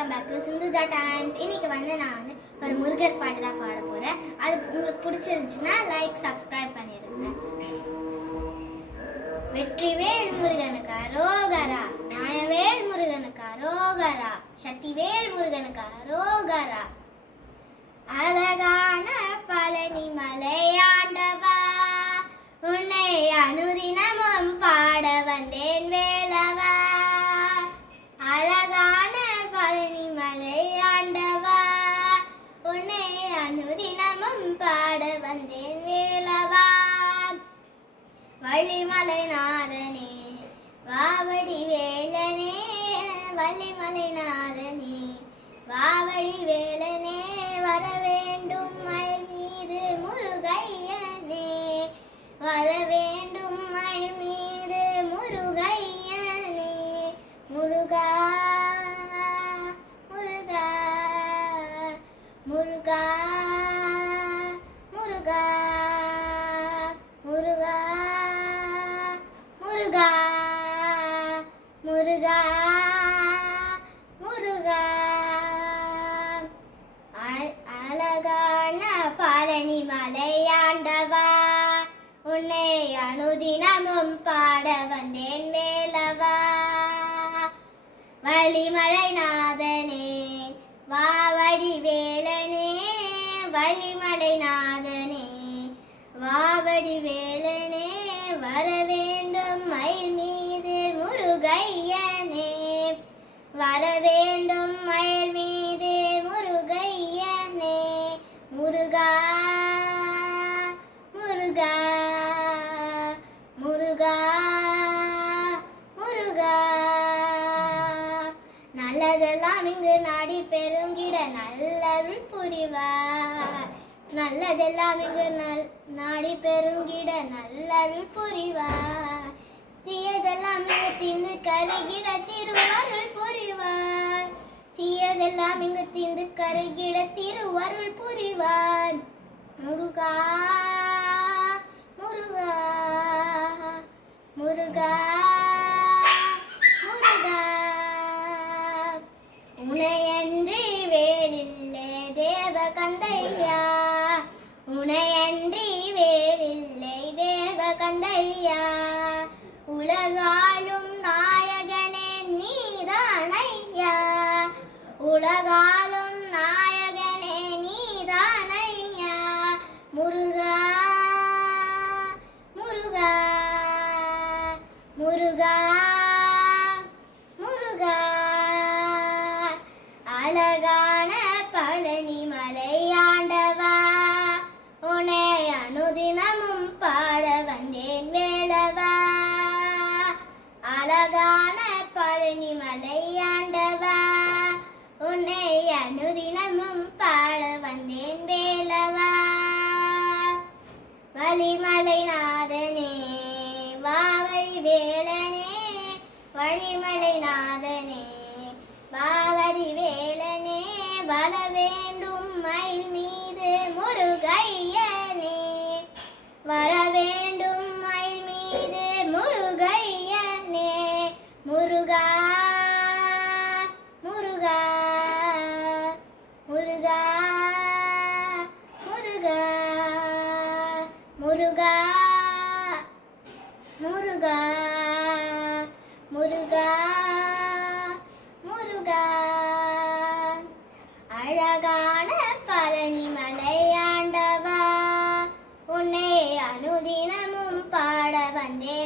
Welcome back to Sindhuja Times. இன்னைக்கு நான் ஒரு முருகர் பாட்டு தான் பாட போகிறேன். அது உங்களுக்கு பிடிச்சிருந்துச்சுன்னா லைக் சப்ஸ்கிரைப் பண்ணிடுங்க. வெற்றிவேல் முருகனுக்கு அரோகரா, ஞானவேல் முருகனுக்கு அரோகரா, சக்திவேல் முருகனுக்கு அரோகரா. அழகான பழனி மலையாண்டவா, உன்னை அனுதினமும் பாட வந்தேன் வேலவா. அழகான பழனி மலையாண்டவா, உன்னை அனுதினமும் பாட வந்தேன் வேலவா. வள்ளிமலை நாதனே வாவடி வேலனே, வள்ளிமலை நாதனே வாவடி வேலனே, வர வேண்டும் மயில் மீது முருகையனே, வர வேண்டும் மயில் மீது முருகையனே. முருகா முருகா முருகா முருகா முருகா முருகா முருகா முருகா. அழகான பழனி மலையாண்டவா, உன்னை அனுதினமும் பாட வந்தேன் வேலவா. வள்ளிமலை நாதனே வாவடி வேலனே, வள்ளிமலை நாதனே வாவடி வேலனே, வர வேண்டும் மயில் மீது முருகையனே, வர வேண்டும் மயில் மீது முருகையனே. முருகா முருகா முருகா முருகா. நல்லதெல்லாம் இங்கு நாடி பெருங்கிட நல்லருள் புரிவார், நல்லதெல்லாம் இங்கு நாடி பெருங்கிட நல்லருள் புரிவார். தீயதெல்லாம் இங்கு திந்து கருகிட திருவருள் புரிவார், தீயதெல்லாம் இங்கு திந்து கருகிட திருவருள் புரிவார். முருகா முருகா முருகா முருகா. உனையன்றி வேலில்லை தேவகந்தையா, உனையன்றி வேலில்லை தேவகந்தையா. உலகாலும் நாயகனே நீதானையா, உலகாலும் நாயகனே நீதானையா. முருகா முருகா முருகா முருகா. அழகான பழனி மலையாண்டவா, உன்னை அனுதினமும் பாட வந்தேன் வேலவா. அழகான பழனி மலையாண்டவா, உன்னை அனுதினமும் பாட வந்தேன் வேலவா. வள்ளிமலை நாதனே வாவடி வேலனே, வள்ளிமலை நாதனே வாவடி வேலனே, வர வேண்டும் மயில் மீது முருகையனே, வர வேண்டும் மயில் மீது முருகையனே. முருகா முருகா முருகா முருகா முருகா முருகா முருகா முருகா. அழகான பழனி மலையாண்டவா, உன்னை அனுதினமும் பாட வந்தேன்